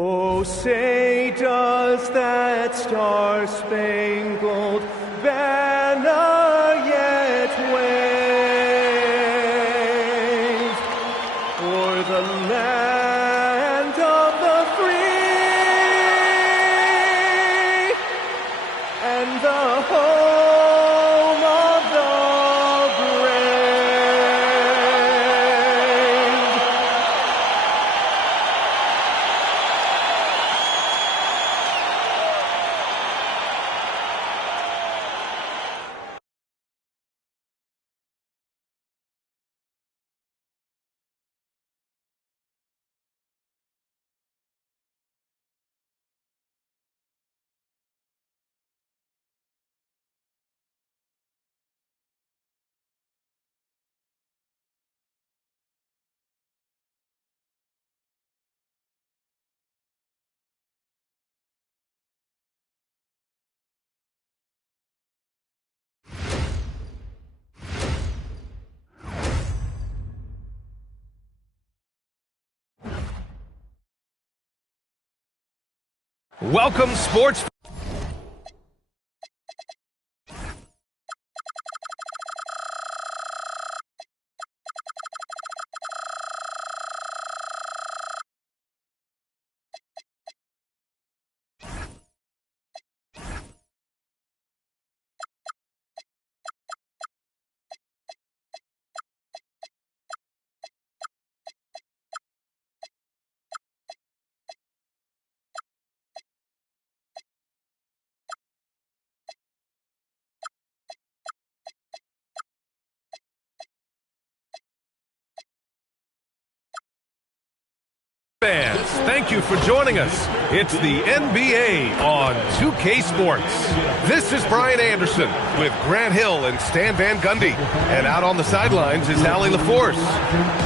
Oh, say does that star-spangled banner yet wave o'er the land of the free and the home of the brave. Welcome, sports. Fans, thank you for joining us. It's the NBA on 2K Sports. This is Brian Anderson with Grant Hill and Stan Van Gundy. And out on the sidelines is Allie LaForce.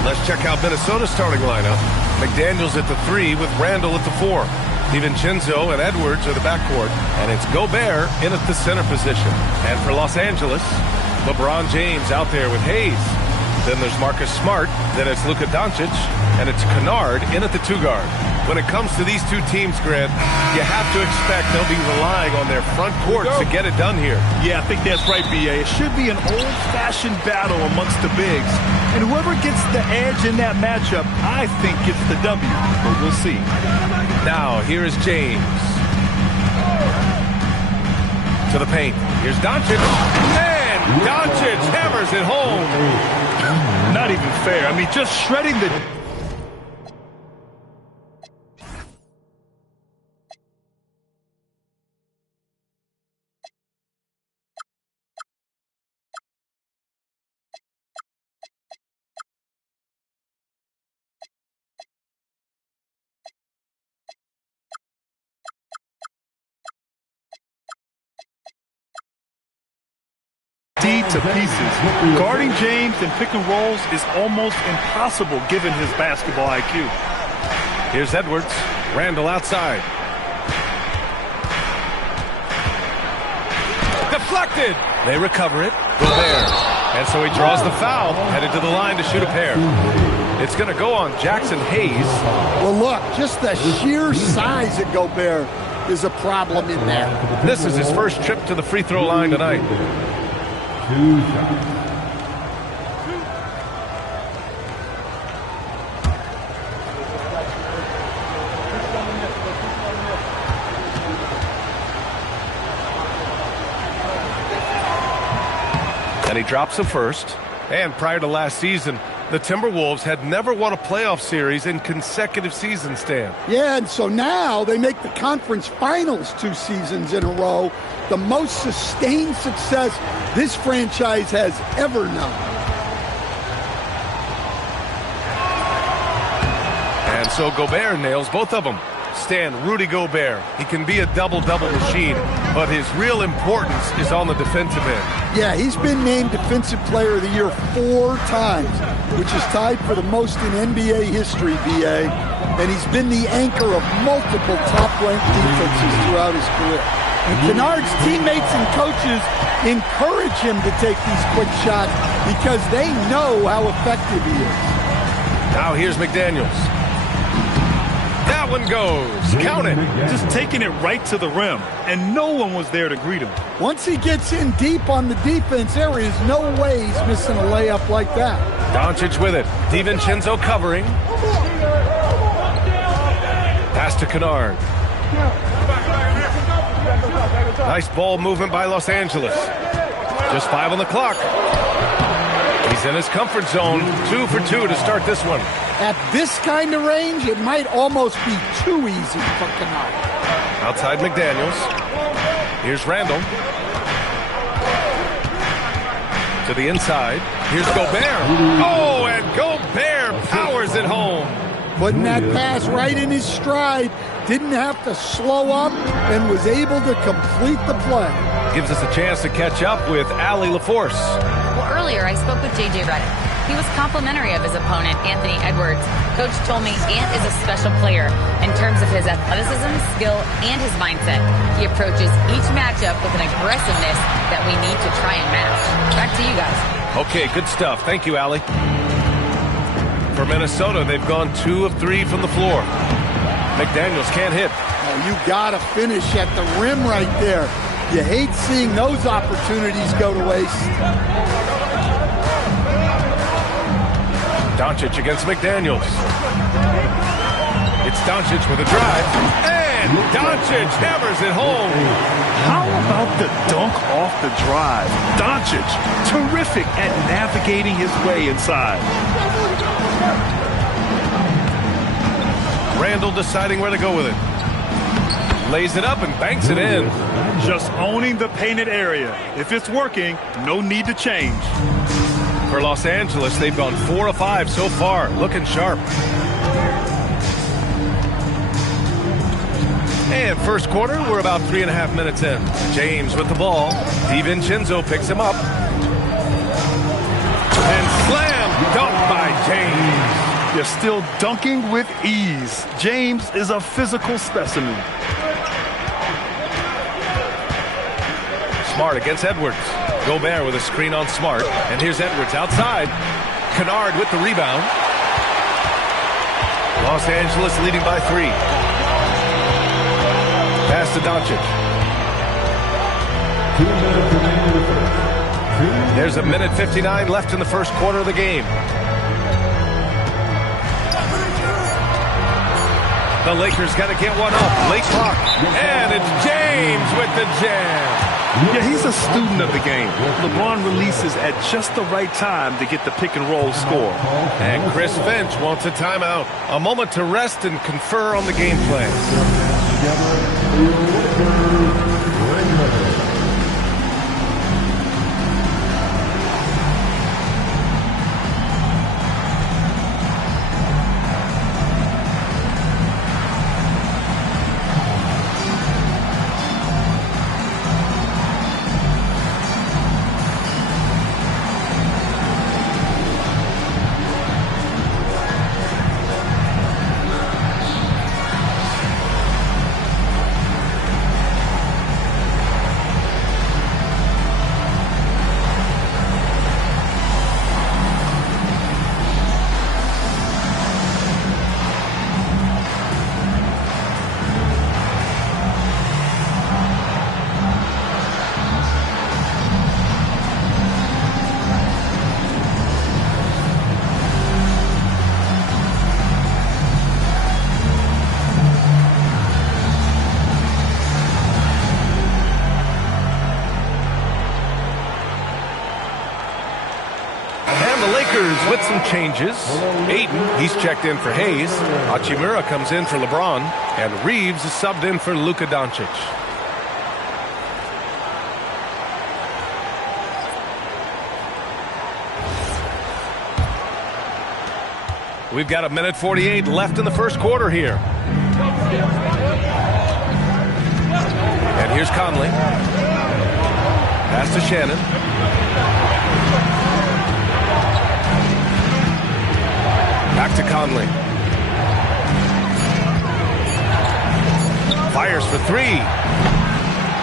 Let's check out Minnesota's starting lineup. McDaniels at the 3 with Randall at the 4. DiVincenzo and Edwards are the backcourt. And it's Gobert in at the center position. And for Los Angeles, LeBron James out there with Hayes. Then there's Marcus Smart, then it's Luka Doncic, and it's Kennard in at the 2 guard. When it comes to these two teams, Grant, you have to expect they'll be relying on their front court to get it done here. Yeah, I think that's right, B.A. It should be an old-fashioned battle amongst the bigs. And whoever gets the edge in that matchup, I think gets the W. But we'll see. Now, here is James. To the paint. Here's Doncic. And Doncic hammers it home. Not even fair. I mean, just shredding the... to pieces. Guarding James and pick and rolls is almost impossible given his basketball IQ. Here's Edwards. Randall outside. Deflected. They recover it. Gobert. And so he draws the foul, headed to the line to shoot a pair. It's going to go on Jackson Hayes. Well, look, just the sheer size of Gobert is a problem in there. This is his first trip to the free throw line tonight. And he drops the first. And prior to last season, the Timberwolves had never won a playoff series in consecutive seasons, Stan. Yeah, and so now they make the conference finals 2 seasons in a row. The most sustained success this franchise has ever known. And so Gobert nails both of them. Stan, Rudy Gobert, he can be a double-double machine, but his real importance is on the defensive end. Yeah, he's been named Defensive Player of the Year 4 times, which is tied for the most in NBA history, B.A., and he's been the anchor of multiple top-ranked defenses throughout his career. And Kennard's teammates and coaches encourage him to take these quick shots because they know how effective he is. Now here's McDaniels. That one goes. Count it. Just taking it right to the rim, and no one was there to greet him. Once he gets in deep on the defense, there is no way he's missing a layup like that. Doncic with it. DiVincenzo covering. Pass to Kennard. Nice ball movement by Los Angeles. Just 5 on the clock. He's in his comfort zone. 2 for 2 to start this one. At this kind of range, it might almost be too easy for Kennard. Outside McDaniels. Here's Randall. To the inside. Here's Gobert. Oh, and Gobert powers it home. Putting that pass right in his stride. Didn't have to slow up and was able to complete the play. Gives us a chance to catch up with Allie LaForce. Well, earlier I spoke with J.J. Redick. He was complimentary of his opponent, Anthony Edwards. Coach told me Ant is a special player in terms of his athleticism, skill, and his mindset. He approaches each matchup with an aggressiveness that we need to try and match. Back to you guys. Okay, good stuff. Thank you, Allie. For Minnesota, they've gone 2 of 3 from the floor. McDaniels can't hit. Oh, you gotta finish at the rim right there. You hate seeing those opportunities go to waste. Doncic against McDaniels. It's Doncic with a drive. And Doncic hammers it home. How about the dunk off the drive? Doncic, terrific at navigating his way inside. Randall deciding where to go with it. Lays it up and banks it in. Just owning the painted area. If it's working, no need to change. For Los Angeles, they've gone 4 of 5 so far. Looking sharp. And first quarter, we're about 3.5 minutes in. James with the ball. DiVincenzo picks him up. And slam dunk by James. You're still dunking with ease. James is a physical specimen. Smart against Edwards. Gobert with a screen on Smart. And here's Edwards outside. Kennard with the rebound. Los Angeles leading by 3. Pass to Doncic. There's a minute 59 left in the first quarter of the game. The Lakers got to get one up. Late clock. And it's James with the jam. Yeah, he's a student of the game. LeBron releases at just the right time to get the pick and roll score. And Chris Finch wants a timeout. A moment to rest and confer on the game plan. With some changes. Aiden, he's checked in for Hayes. Hachimura comes in for LeBron. And Reeves is subbed in for Luka Doncic. We've got a minute 48 left in the first quarter here. And here's Conley. Pass to Shannon. Back to Conley. Fires for 3.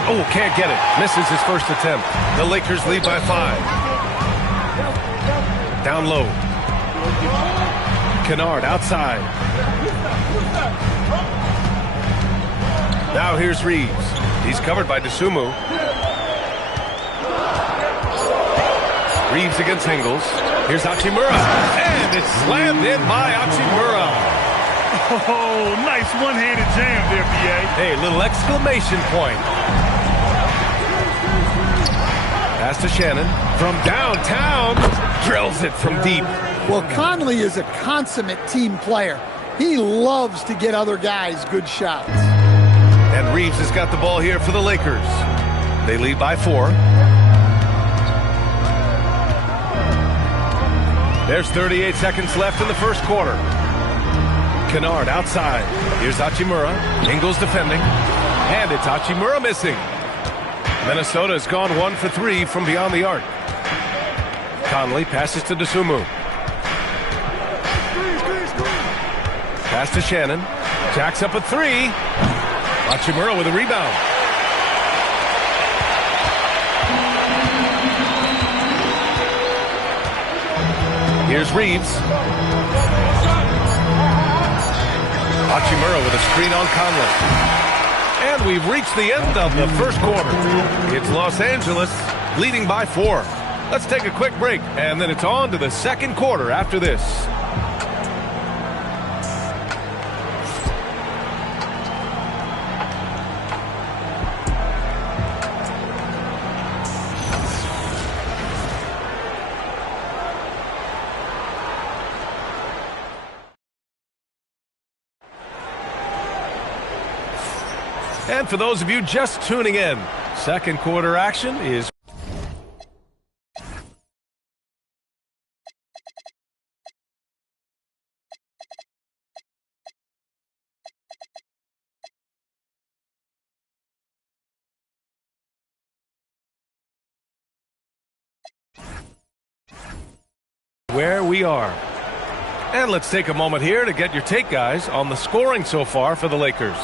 Oh, can't get it. Misses his first attempt. The Lakers lead by 5. Down low. Kennard outside. Now here's Reeves. He's covered by Dosunmu. Reeves against Ingles. Here's Hachimura. And it's slammed in by Hachimura. Oh, nice one-handed jam there, B.A. Hey, little exclamation point. Pass to Shannon. From downtown. Drills it from deep. Well, Conley is a consummate team player. He loves to get other guys good shots. And Reeves has got the ball here for the Lakers. They lead by 4. There's 38 seconds left in the first quarter. Kennard outside. Here's Hachimura. Ingles defending. And it's Hachimura missing. Minnesota has gone 1 for 3 from beyond the arc. Conley passes to Dosunmu. Pass to Shannon. Jacks up a 3. Hachimura with a rebound. Here's Reeves. Hachimura with a screen on Conley. And we've reached the end of the first quarter. It's Los Angeles leading by 4. Let's take a quick break, and then it's on to the second quarter after this. And for those of you just tuning in, second quarter action is where we are. And let's take a moment here to get your take, guys, on the scoring so far for the Lakers.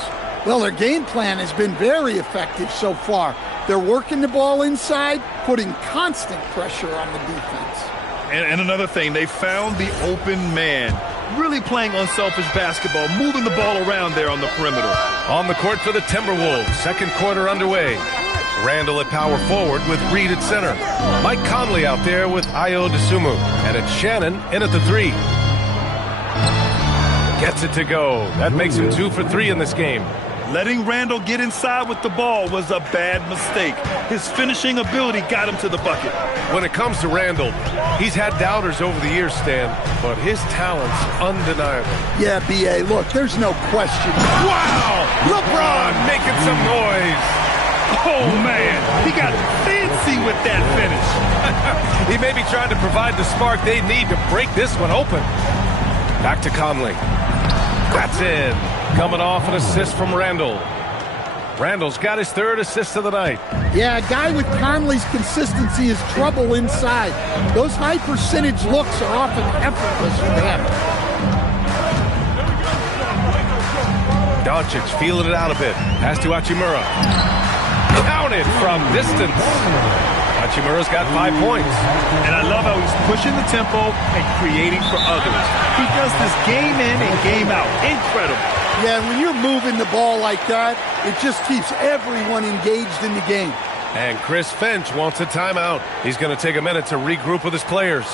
Well, their game plan has been very effective so far. They're working the ball inside, putting constant pressure on the defense. And another thing, they found the open man. Really playing unselfish basketball, moving the ball around there on the perimeter. On the court for the Timberwolves, second quarter underway. Randall at power forward with Reed at center. Mike Conley out there with Ayo Dosunmu. And it's Shannon in at the 3. Gets it to go. That makes him 2 for 3 in this game. Letting Randall get inside with the ball was a bad mistake. His finishing ability got him to the bucket. When it comes to Randall, he's had doubters over the years, Stan, but his talent's undeniable. Yeah, B.A., look, there's no question. Wow! LeBron making some noise. Oh, man, he got fancy with that finish. He may be trying to provide the spark they need to break this one open. Back to Conley. That's in. Coming off an assist from Randall. Randall's got his 3rd assist of the night. Yeah, a guy with Conley's consistency is trouble inside. Those high percentage looks are often effortless for him. Doncic feeling it out a bit. Pass to Hachimura. Counted from distance. Hachimura's got 5 points. And I love how he's pushing the tempo and creating for others. He does this game in and game out. Incredible. Yeah, when you're moving the ball like that, it just keeps everyone engaged in the game. And Chris Finch wants a timeout. He's going to take a minute to regroup with his players.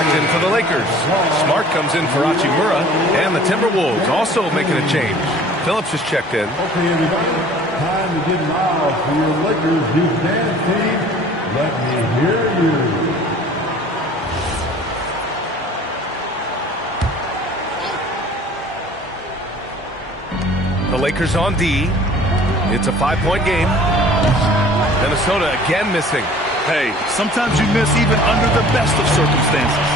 checked in for the Lakers. Smart comes in for Hachimura, and the Timberwolves also making a change. Phillips is checked in. Okay, everybody, time to get loud for your Lakers defense team. Let me hear you. The Lakers on D. It's a 5-point game. Minnesota again missing. Hey, sometimes you miss even under the best of circumstances.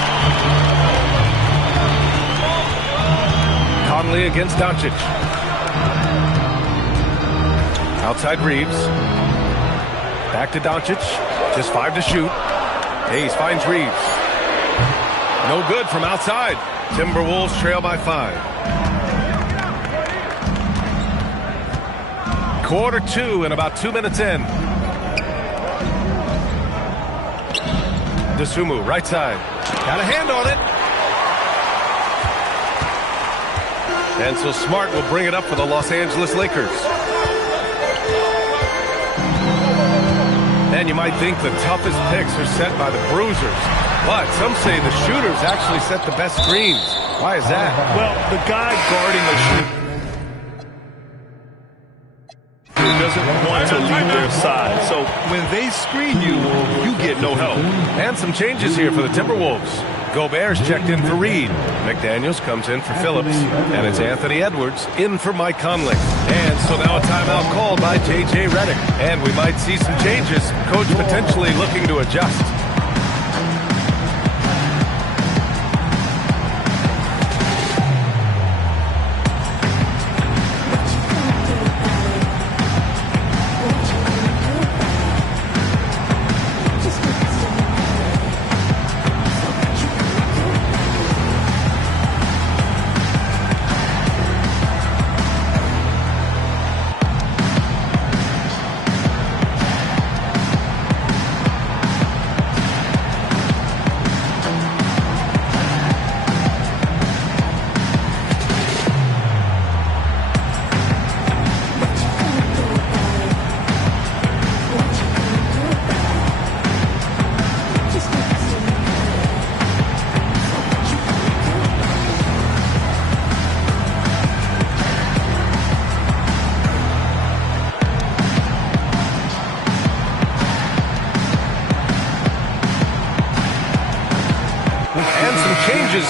Conley against Doncic. Outside Reeves. Back to Doncic. Just 5 to shoot. Hayes finds Reeves. No good from outside. Timberwolves trail by 5. Quarter 2 and about 2 minutes in. Dosunmu, right side. Got a hand on it. And so Smart will bring it up for the Los Angeles Lakers. And you might think the toughest picks are set by the bruisers. But some say the shooters actually set the best screens. Why is that? Well, the guy guarding the shooter doesn't want to leave their side. So when they screen you, you get no help. And some changes here for the Timberwolves. Gobert's checked in for Reed. McDaniels comes in for Phillips. And it's Anthony Edwards in for Mike Conley. And so now a timeout called by J.J. Redick. And we might see some changes. Coach potentially looking to adjust.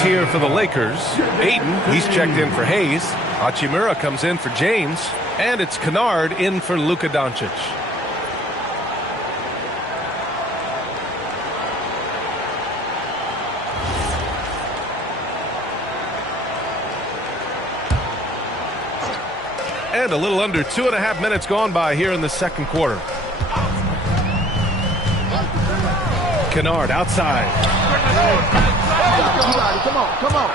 Here for the Lakers. Ayton, he's checked in for Hayes. Hachimura comes in for James. And it's Kennard in for Luka Doncic. And a little under 2.5 minutes gone by here in the second quarter. Kennard outside. Come on.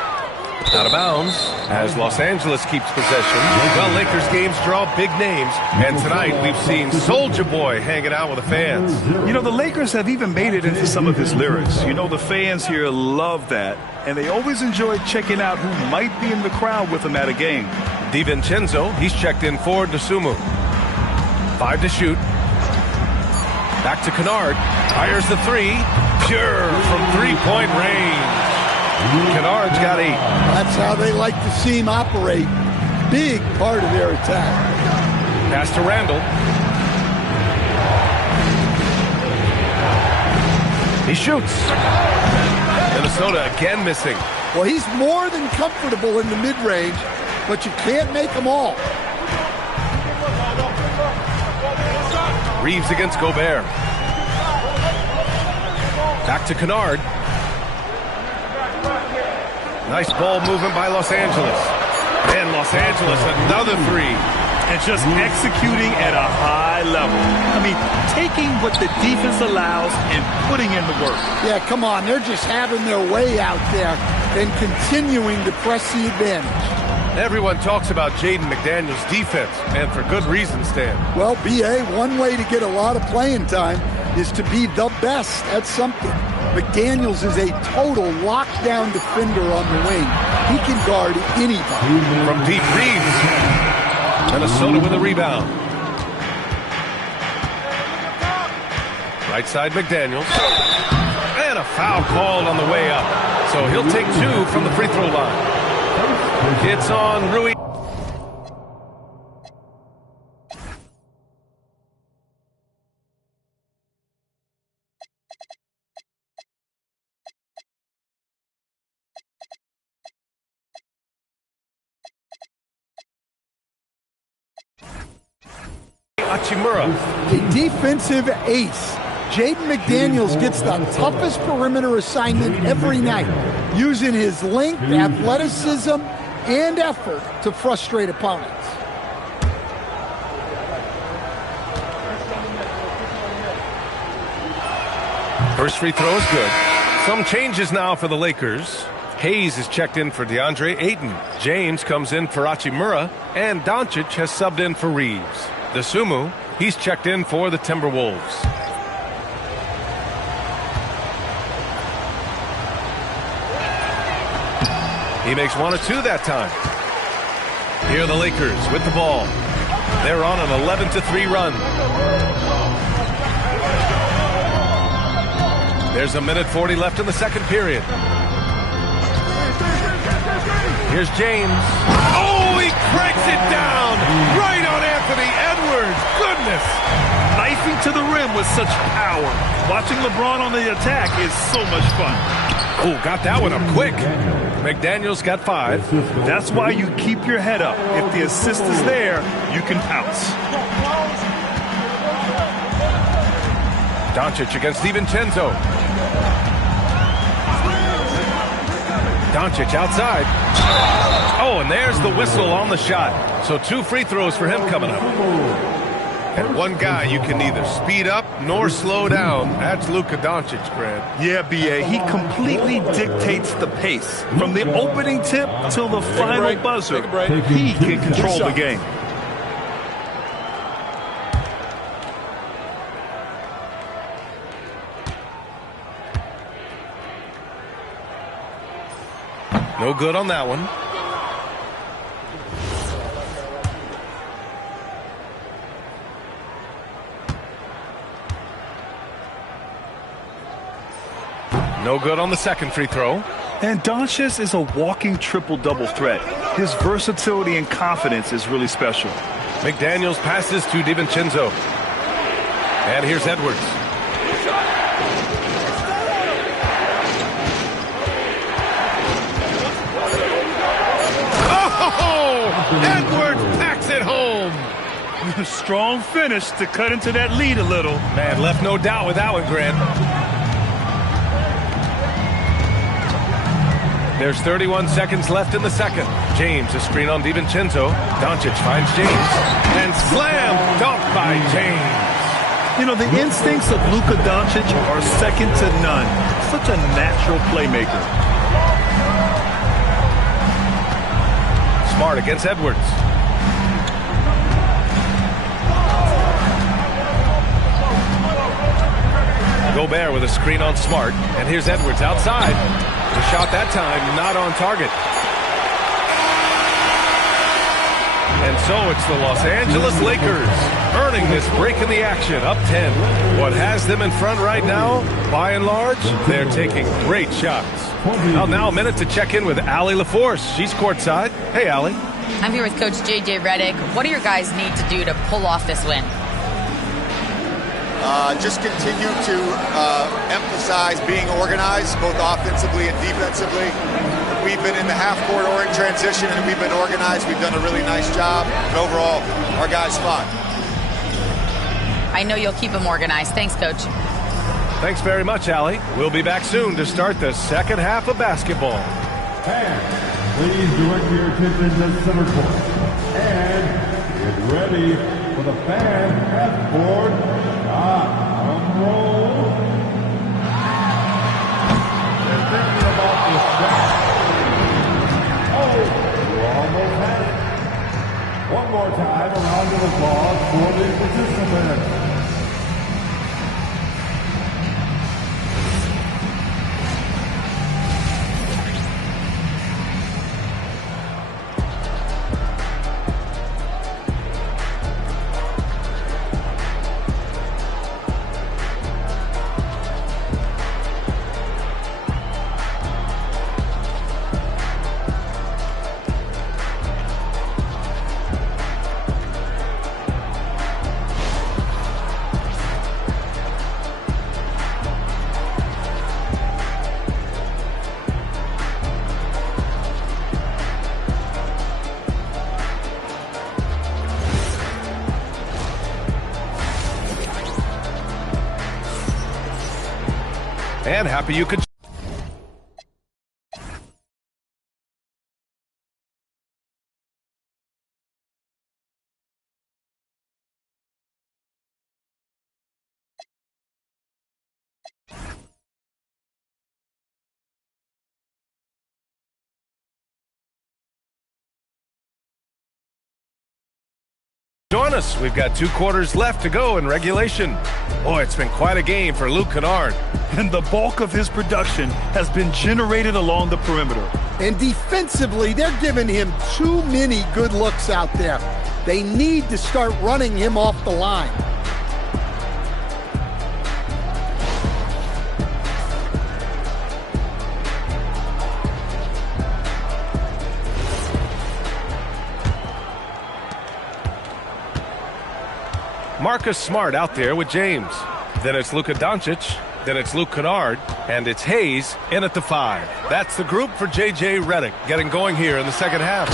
Out of bounds as Los Angeles keeps possession. Well, Lakers games draw big names. And tonight we've seen Soulja Boy hanging out with the fans. You know, the Lakers have even made it into some of his lyrics. You know, the fans here love that. And they always enjoy checking out who might be in the crowd with them at a game. DiVincenzo, he's checked in for Dosunmu. 5 to shoot. Back to Kennard. Fires the 3. Pure from 3-point range. Kennard's got 8. That's how they like to see him operate. Big part of their attack. Pass to Randall. He shoots. Minnesota again missing. Well, he's more than comfortable in the mid-range, but you can't make them all. Reeves against Gobert. Back to Kennard. Nice ball movement by Los Angeles. And Los Angeles, another 3. And just executing at a high level. I mean, taking what the defense allows and putting in the work. Yeah, come on. They're just having their way out there and continuing to press the advantage. Everyone talks about Jaden McDaniels' defense, and for good reason, Stan. Well, B.A., one way to get a lot of playing time is to be the best at something. McDaniels is a total lockdown defender on the wing. He can guard anybody. From deep, Reeves. Minnesota with a rebound. Right side, McDaniels. And a foul called on the way up. So he'll take 2 from the free throw line. It's on Rui. Hachimura. A defensive ace. Jaden McDaniels gets the toughest perimeter assignment every night, using his length, athleticism, and effort to frustrate opponents. First free throw is good. Some changes now for the Lakers. Hayes is checked in for DeAndre Ayton. James comes in for Hachimura, and Doncic has subbed in for Reeves. Dosunmu, he's checked in for the Timberwolves. He makes 1 of 2 that time. Here are the Lakers with the ball. They're on an 11-3 run. There's a minute 40 left in the second period. Here's James. Oh, he cranks it down right on Anthony Edwards. Goodness. Knifing to the rim with such power. Watching LeBron on the attack is so much fun. Oh, got that one up quick. McDaniels got 5. That's why you keep your head up. If the assist is there, you can pounce. Doncic against DiVincenzo. Doncic outside. Oh, and there's the whistle on the shot. So 2 free throws for him coming up. And one guy you can neither speed up nor slow down. That's Luka Doncic, Grant. Yeah, B.A., he completely dictates the pace. From the opening tip till the final buzzer, he can control the game. No good on that one. No good on the second free throw. And Doncic is a walking triple-double threat. His versatility and confidence is really special. McDaniels passes to DiVincenzo. And here's Edwards. Oh! Edwards packs it home. Strong finish to cut into that lead a little. Man, left no doubt with that one, Grant. There's 31 seconds left in the second. James, a screen on DiVincenzo. Doncic finds James. And slam dunk by James. You know, the instincts of Luka Doncic are second to none. Such a natural playmaker. Smart against Edwards. Gobert with a screen on Smart. And here's Edwards outside. The shot that time not on target. And so it's the Los Angeles Lakers earning this break in the action, up 10. What has them in front right now, by and large, they're taking great shots. Well, now a minute to check in with Allie LaForce. She's courtside. Hey, Allie. I'm here with Coach JJ Redick. What do your guys need to do to pull off this win? Just continue to emphasize being organized, both offensively and defensively. We've been in the half-court or in transition, and we've been organized. We've done a really nice job. And overall, our guys fought. I know you'll keep them organized. Thanks, Coach. Thanks very much, Allie. We'll be back soon to start the second half of basketball. And please direct your attention to center court. And get ready for the fan half-court shot. Drum roll. They're thinking about the shot. Oh, you almost had it. One more time, a round of applause for the participants. and happy you could join us. We've got 2 quarters left to go in regulation. Boy, it's been quite a game for Luke Kennard. And the bulk of his production has been generated along the perimeter. And defensively, they're giving him too many good looks out there. They need to start running him off the line. Marcus Smart out there with James. Then it's Luka Doncic. Then it's Luke Kennard. And it's Hayes in at the 5. That's the group for J.J. Redick getting going here in the second half.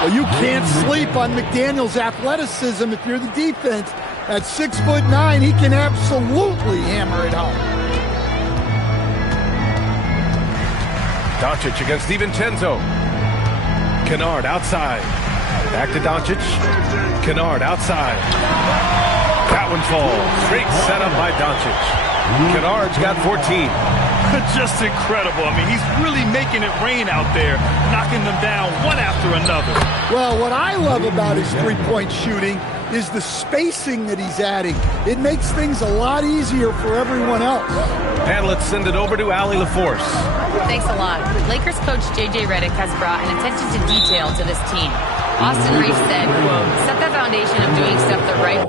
Well, you can't sleep on McDaniel's athleticism if you're the defense. At 6'9", he can absolutely hammer it home. Doncic against DiVincenzo. Kennard outside. Back to Doncic. Kennard outside. That one falls. Great setup by Doncic. Kennard's got 14. Just incredible. I mean, he's really making it rain out there, knocking them down one after another. Well, what I love about his three-point shooting is the spacing that he's adding. It makes things a lot easier for everyone else. And let's send it over to Allie LaForce. Thanks a lot. Lakers coach J.J. Redick has brought an attention to detail to this team. Austin Reeves said, quote, set the foundation of doing stuff the right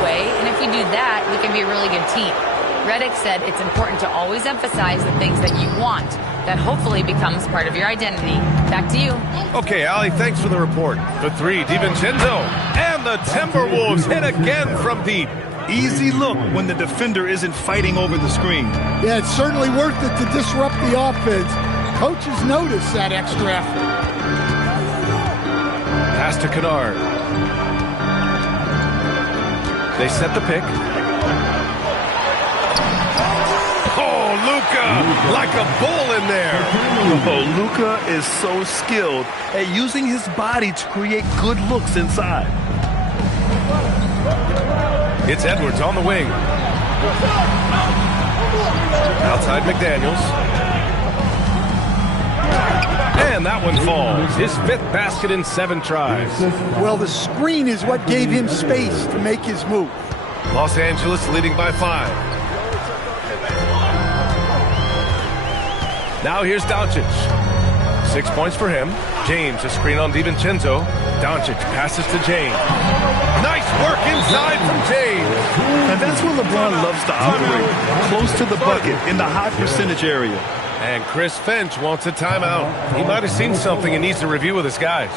way, and if we do that, we can be a really good team. Redick said it's important to always emphasize the things that you want. That hopefully becomes part of your identity. Back to you. Okay, Allie, thanks for the report. The 3, DiVincenzo. And the Timberwolves hit again from deep. Easy look when the defender isn't fighting over the screen. Yeah, it's certainly worth it to disrupt the offense. Coaches notice that extra effort. Pass to Kennard. They set the pick. Oh, Luka, like a bull in there. Oh, Luka is so skilled at using his body to create good looks inside. It's Edwards on the wing. Outside McDaniels. And that one falls. His 5th basket in 7 tries. Well, the screen is what gave him space to make his move. Los Angeles leading by 5. Now here's Doncic. 6 points for him. James, a screen on DiVincenzo. Doncic passes to James. Nice work inside from James. And that's where LeBron loves to operate. Close to the bucket in the high percentage area. And Chris Finch wants a timeout. He might have seen something and needs to review with his guys.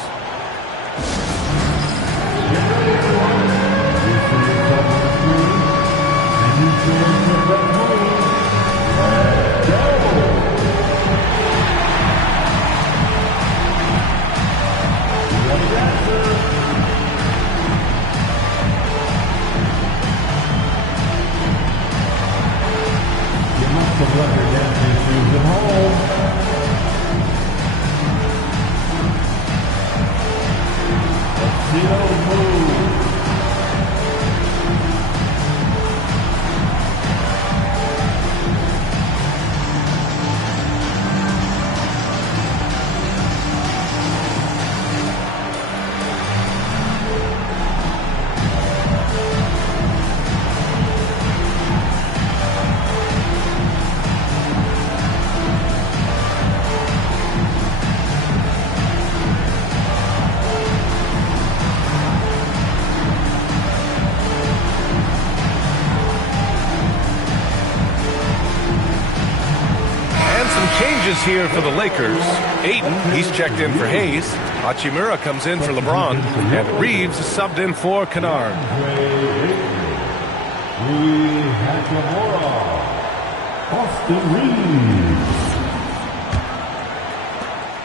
Here for the Lakers. Ayton, he's checked in for Hayes. Hachimura comes in for LeBron. And Reeves is subbed in for Kennard. Rui Hachimura, Austin Reeves.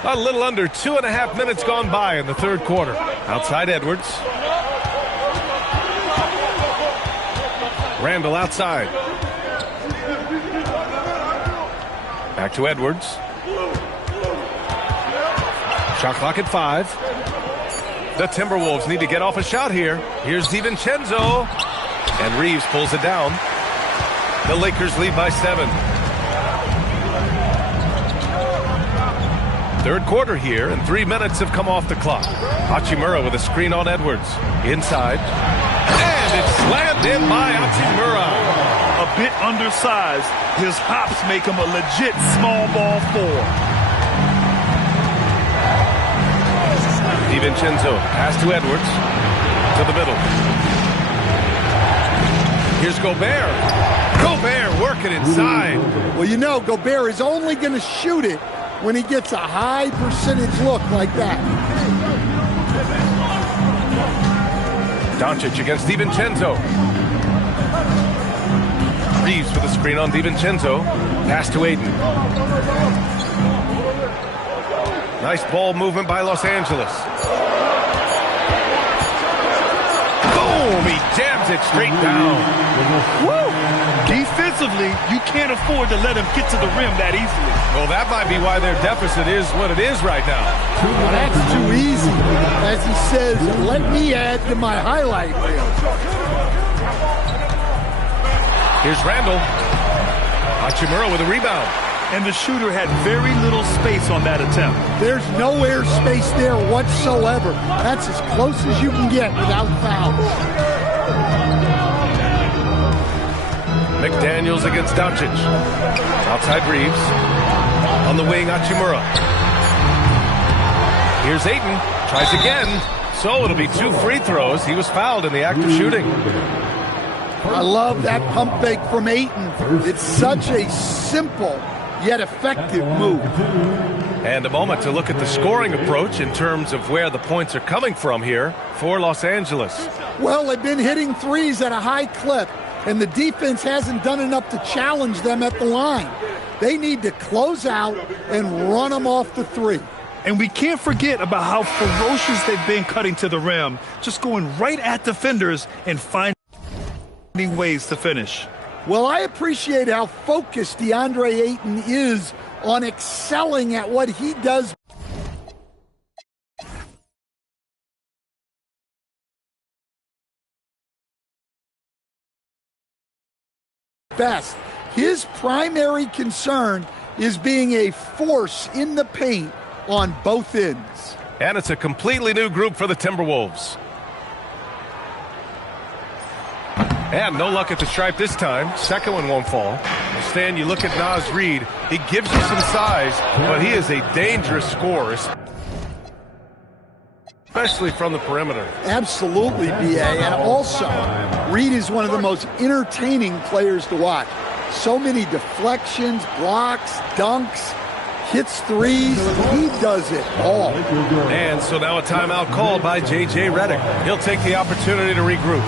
A little under 2.5 minutes gone by in the third quarter. Outside Edwards. Randall outside. Back to Edwards. Shot clock at 5. The Timberwolves need to get off a shot here. Here's DiVincenzo. And Reeves pulls it down. The Lakers lead by 7. Third quarter here, and 3 minutes have come off the clock. Hachimura with a screen on Edwards. Inside. And it's slammed in by Hachimura. A bit undersized. His hops make him a legit small ball 4. DiVincenzo pass to Edwards. To the middle. Here's Gobert. Gobert working inside. Well, you know, Gobert is only going to shoot it when he gets a high percentage look like that. Doncic against DiVincenzo. Reeves with a screen on DiVincenzo. Pass to Aiden. Nice ball movement by Los Angeles. Boom! He jams it straight down. Woo! Defensively, you can't afford to let him get to the rim that easily. Well, that might be why their deficit is what it is right now. Well, that's too easy. As he says, let me add to my highlight reel. Here's Randall. Hachimura with a rebound. And the shooter had very little space on that attempt. There's no air space there whatsoever. That's as close as you can get without fouls. McDaniels against Doncic. Outside Reeves. On the wing, Hachimura. Here's Ayton. Tries again. So it'll be 2 free throws. He was fouled in the act of shooting. I love that pump fake from Ayton. It's such a simple yet effective move. And a moment to look at the scoring approach in terms of where the points are coming from here for Los Angeles. Well, they've been hitting threes at a high clip, and the defense hasn't done enough to challenge them at the line. They need to close out and run them off the three. And we can't forget about how ferocious they've been cutting to the rim, just going right at defenders and finding ways to finish. Well, I appreciate how focused DeAndre Ayton is on excelling at what he does best. His primary concern is being a force in the paint on both ends. And it's a completely new group for the Timberwolves. And no luck at the stripe this time. Second one won't fall. Stan, you look at Naz Reid. He gives you some size, but he is a dangerous scorer, especially from the perimeter. Absolutely, B.A. And also, Reid is one of the most entertaining players to watch. So many deflections, blocks, dunks, hits threes. He does it all. And so now a timeout called by J.J. Redick. He'll take the opportunity to regroup.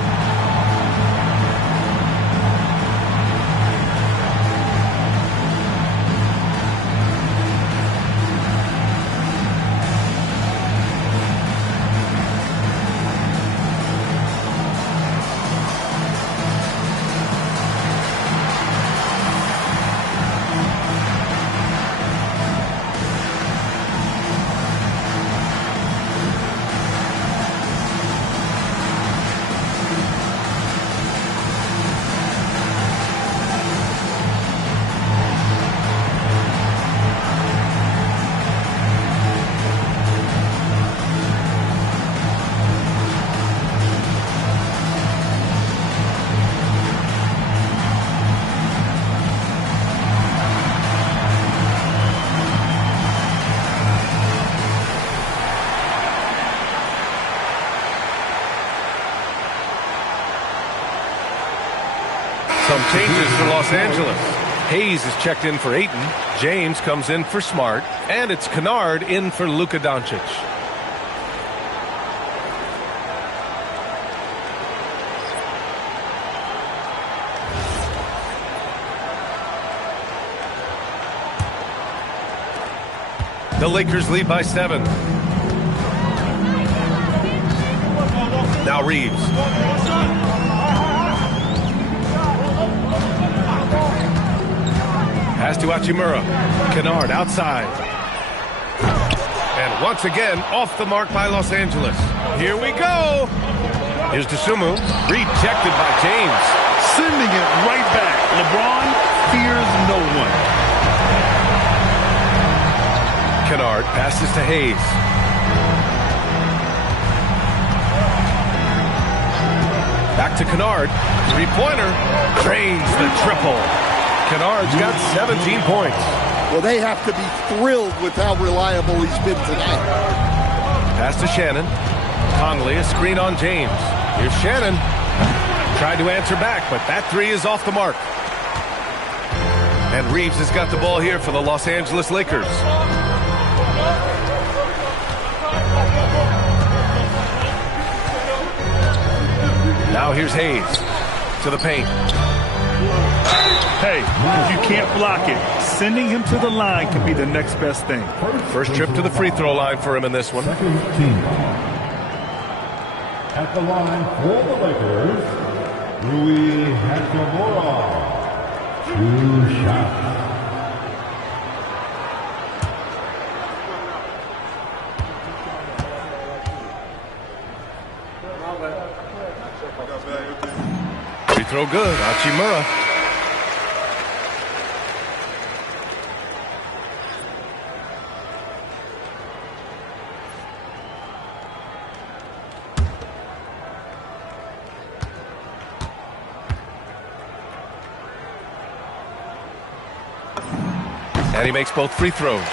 Some changes for Los Angeles. Hayes is checked in for Ayton. James comes in for Smart. And it's Kennard in for Luka Doncic. The Lakers lead by 7. Now Reeves. Pass to Hachimura. Kennard outside. And once again, off the mark by Los Angeles. Here we go. Here's Dosunmu. Rejected by James. Sending it right back. LeBron fears no one. Kennard passes to Hayes. Back to Kennard. Three-pointer. Drains the triple. Kennard's got 17 points. Well, they have to be thrilled with how reliable he's been tonight. Pass to Shannon. Conley, a screen on James. Here's Shannon. Tried to answer back, but that three is off the mark. And Reeves has got the ball here for the Los Angeles Lakers. Now here's Hayes to the paint. Hey, if you can't block it, sending him to the line can be the next best thing. First trip to the free throw line for him in this one. At the line for the Lakers, Rui Hachimura. 2 shots. Free throw good. Hachimura. And he makes both free throws.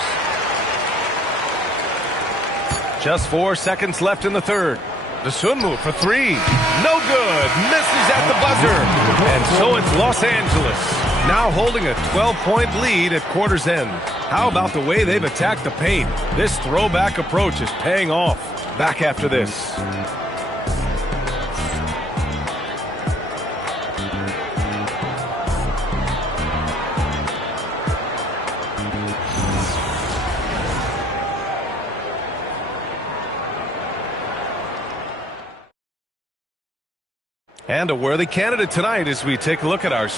Just 4 seconds left in the third. Dosunmu for 3. No good. Misses at the buzzer. And so it's Los Angeles, now holding a 12-point lead at quarter's end. How about the way they've attacked the paint? This throwback approach is paying off. Back after this. And a worthy candidate tonight as we take a look at our...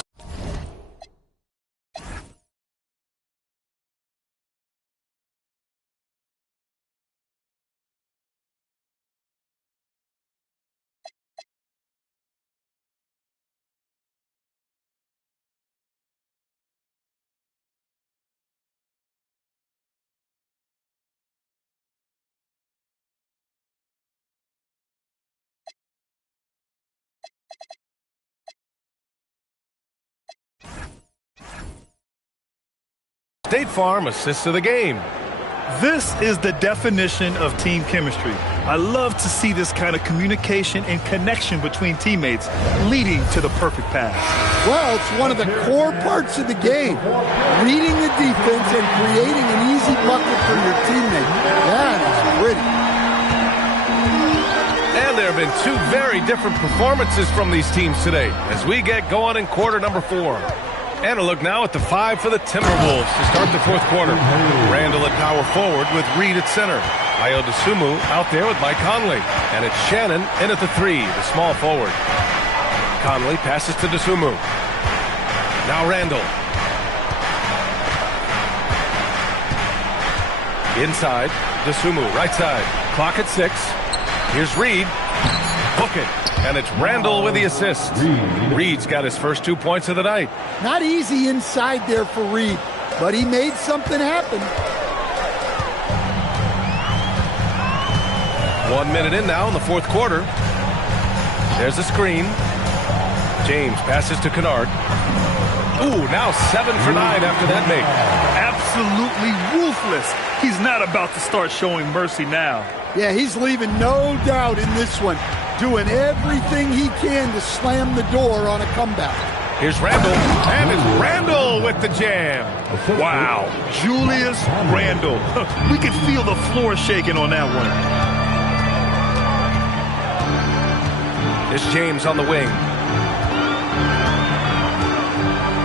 State Farm assists of the game. This is the definition of team chemistry. I love to see this kind of communication and connection between teammates leading to the perfect pass. Well, it's one of the core parts of the game. Reading the defense and creating an easy bucket for your teammate. That is pretty. And there have been 2 very different performances from these teams today as we get going in quarter number 4. And a look now at the 5 for the Timberwolves to start the fourth quarter. Randall at power forward with Reed at center. Ayo Dosunmu out there with Mike Conley. And it's Shannon in at the 3, the small forward. Conley passes to Dosunmu. Now Randall. Inside, Dosunmu, right side. Clock at 6. Here's Reed. Book it. And it's Randall with the assist. Reed's got his first 2 points of the night. Not easy inside there for Reed, but he made something happen. 1 minute in now in the fourth quarter. There's a screen. James passes to Kennard. Ooh, now 7 for 9 after that make. Absolutely ruthless. He's not about to start showing mercy now. Yeah, he's leaving no doubt in this one. Doing everything he can to slam the door on a comeback. Here's Randall, and it's Randall with the jam. Wow, Julius Randall. We could feel the floor shaking on that one. It's James on the wing.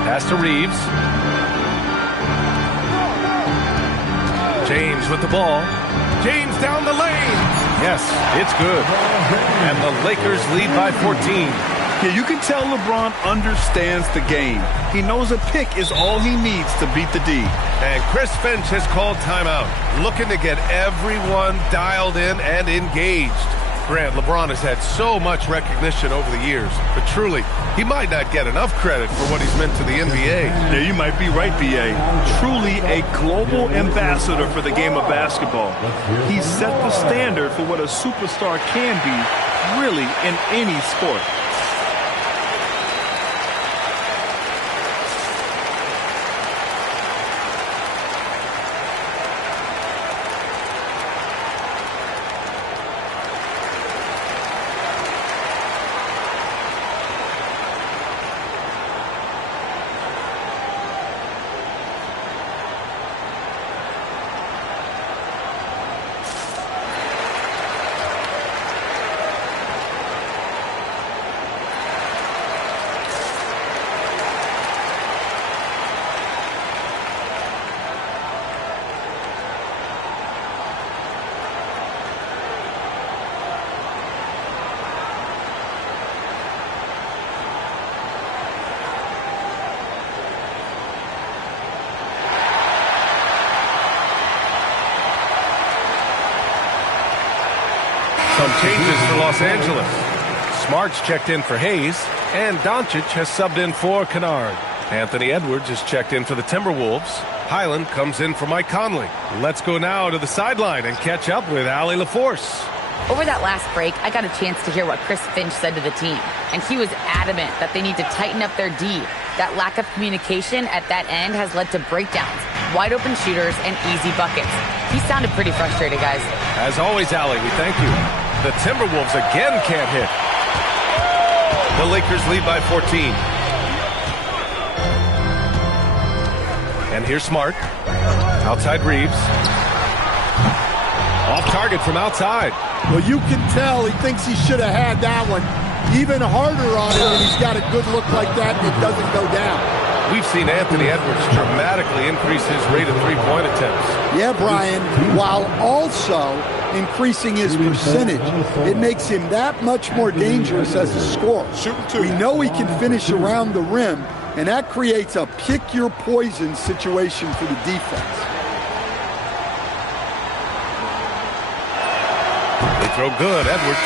Pass to Reeves. James with the ball. James down the lane. Yes, it's good. And the Lakers lead by 14. Yeah, you can tell LeBron understands the game. He knows a pick is all he needs to beat the D. And Chris Finch has called timeout, looking to get everyone dialed in and engaged. Grant, LeBron has had so much recognition over the years, but truly, he might not get enough credit for what he's meant to the NBA. Yeah, you might be right, B.A. Truly a global ambassador for the game of basketball. He's set the standard for what a superstar can be, really, in any sport. Some changes for Los Angeles. Smart's checked in for Hayes, and Doncic has subbed in for Kennard. Anthony Edwards is checked in for the Timberwolves. Highland comes in for Mike Conley. Let's go now to the sideline and catch up with Allie LaForce. Over that last break, I got a chance to hear what Chris Finch said to the team, and he was adamant that they need to tighten up their D. That lack of communication at that end has led to breakdowns, wide open shooters, and easy buckets. He sounded pretty frustrated, guys. As always, Allie, we thank you. The Timberwolves again can't hit. The Lakers lead by 14. And here's Smart. Outside Reeves. Off target from outside. Well, you can tell he thinks he should have had that one even harder on him, and he's got a good look like that, and it doesn't go down. We've seen Anthony Edwards dramatically increase his rate of three-point attempts. Yeah, Brian, while also increasing his percentage. It makes him that much more dangerous as a scorer. We know he can finish around the rim, and that creates a pick-your-poison situation for the defense. They throw good. Edwards,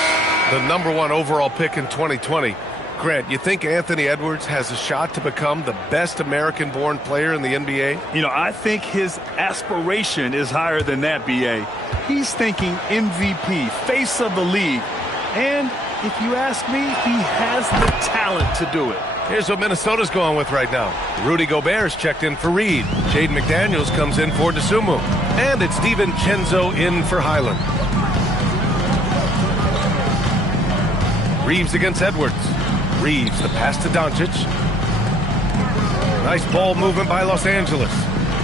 the #1 overall pick in 2020. Grant, you think Anthony Edwards has a shot to become the best American-born player in the NBA? You know, I think his aspiration is higher than that, B.A. He's thinking MVP, face of the league. And if you ask me, he has the talent to do it. Here's what Minnesota's going with right now. Rudy Gobert's checked in for Reed. Jaden McDaniels comes in for DeSumo. And it's DiVincenzo in for Highland. Reeves against Edwards. Reeves, the pass to Doncic. Nice ball movement by Los Angeles.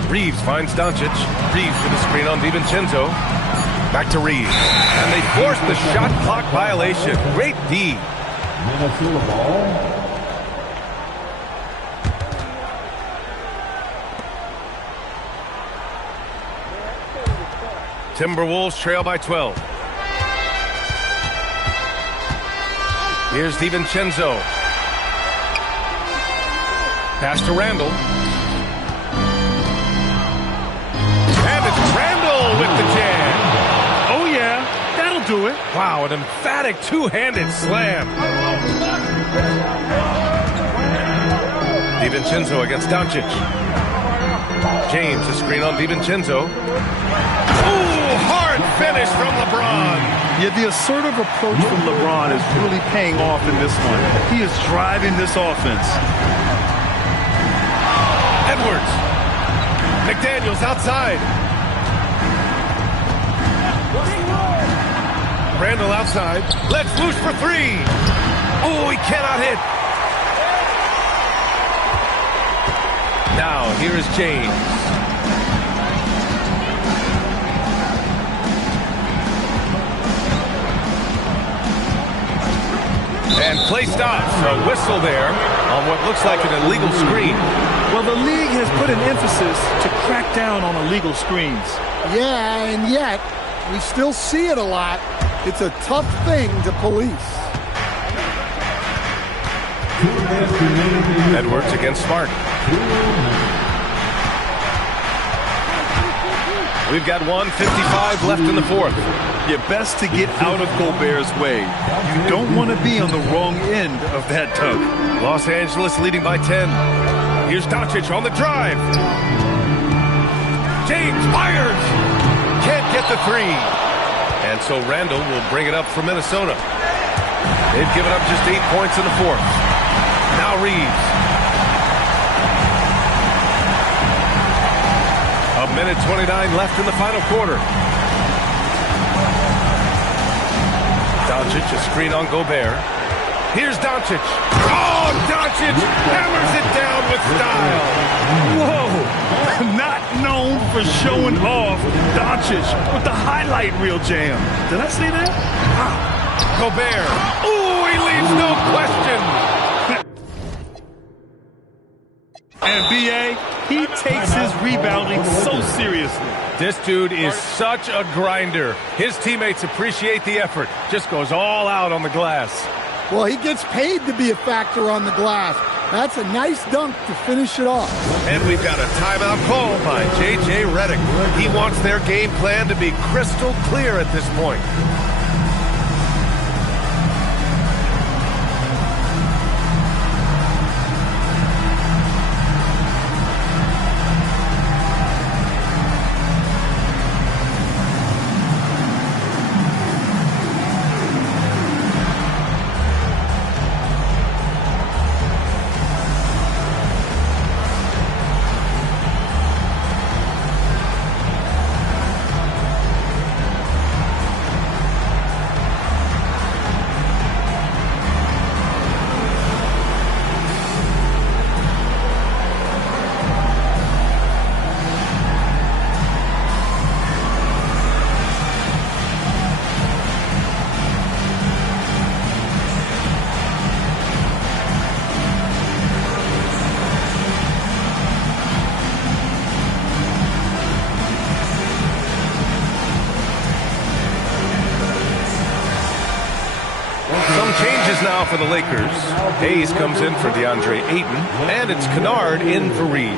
Reeves finds Doncic. Reeves with a screen on DiVincenzo. Back to Reeves. And they force the shot clock violation. Great D. Minnesota ball. Timberwolves trail by 12. Here's DiVincenzo. Pass to Randall. And it's Randall with the jam. Oh, yeah, that'll do it. Wow, an emphatic two-handed slam. DiVincenzo against Doncic. James, a screen on DiVincenzo. Ooh, hard finish from LeBron. Yeah, the assertive approach from LeBron is really paying off in this one. He is driving this offense. Edwards. McDaniels outside. Randall outside. Let's loose for three. Oh, he cannot hit. Now, here is James. And play stops. A whistle there. A on what looks like an illegal screen. Well, the league has put an emphasis to crack down on illegal screens. Yeah, and yet we still see it a lot. It's a tough thing to police. Edwards against Smart. We've got 1:55 left in the fourth. You're best to get out of Gobert's way. You don't want to be on the wrong end of that tug. Los Angeles leading by 10. Here's Doncic on the drive. James fires. Can't get the three. And so Randall will bring it up for Minnesota. They've given up just 8 points in the fourth. Now Reeves. A minute 29 left in the final quarter. Doncic, a screen on Gobert. Here's Doncic. Oh, Doncic hammers it down with style. Whoa! Not known for showing off. Doncic with the highlight reel jam. Did I say that? Gobert. Oh, he leaves no question. And B.A., he takes his rebounding so seriously. This dude is such a grinder. His teammates appreciate the effort. Just goes all out on the glass. Well, he gets paid to be a factor on the glass. That's a nice dunk to finish it off. And we've got a timeout call by J.J. Redick. He wants their game plan to be crystal clear at this point. Now for the Lakers. Hayes comes in for DeAndre Ayton, and it's Kennard in for Reeves.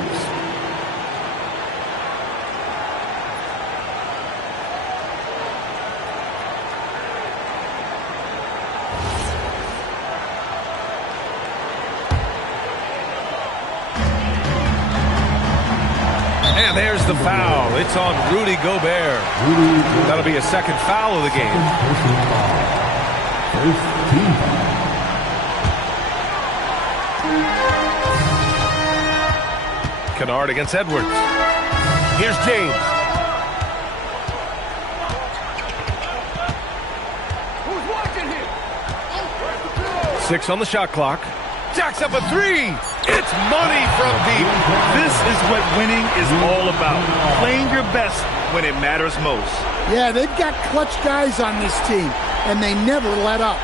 And there's the foul. It's on Rudy Gobert. That'll be a second foul of the game. Kennard against Edwards. Here's James. Who's watching here? 6 on the shot clock. Jacks up a three. It's money from deep. This is what winning is all about. Playing your best when it matters most. Yeah, they've got clutch guys on this team, and they never let up.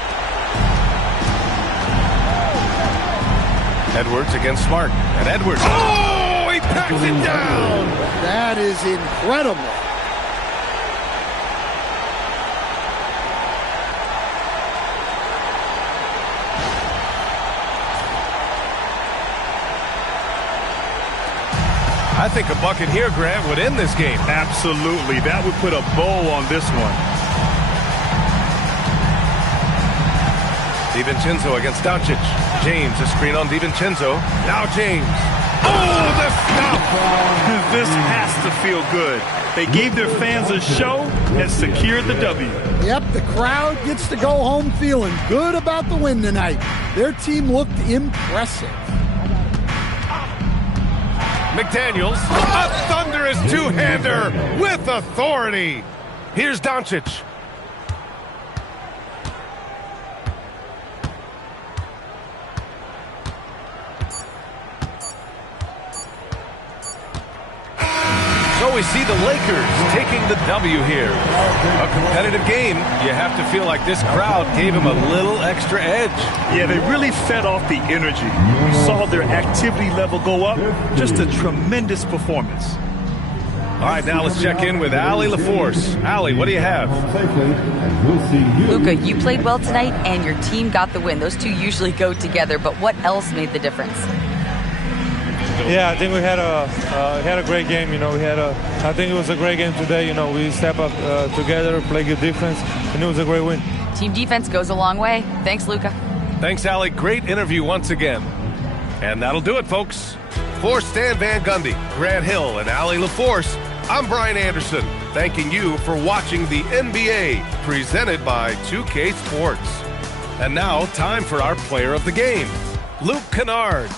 Edwards against Smart. And Edwards. Oh, he packs it down. That is incredible. I think a bucket here, Grant, would end this game. Absolutely. That would put a bow on this one. DiVincenzo against Doncic. James, a screen on DiVincenzo. Now James. Oh, the stop! This has to feel good. They gave their fans a show and secured the W. Yep, the crowd gets to go home feeling good about the win tonight. Their team looked impressive. McDaniels, a thunderous two-hander with authority. Here's Doncic. So we see the Lakers taking the W here. A competitive game. You have to feel like this crowd gave them a little extra edge. Yeah, they really fed off the energy. You saw their activity level go up. Just a tremendous performance. All right, now let's check in with Allie LaForce. Allie, what do you have? Luka, you played well tonight, and your team got the win. Those two usually go together, but what else made the difference? Yeah, I think we had a great game. You know, I think it was a great game today. You know, we step up together, play good defense, and it was a great win. Team defense goes a long way. Thanks, Luka. Thanks, Allie. Great interview once again. And that'll do it, folks. For Stan Van Gundy, Grant Hill, and Allie LaForce, I'm Brian Anderson, thanking you for watching the NBA presented by 2K Sports. And now, time for our player of the game, Luke Kennard.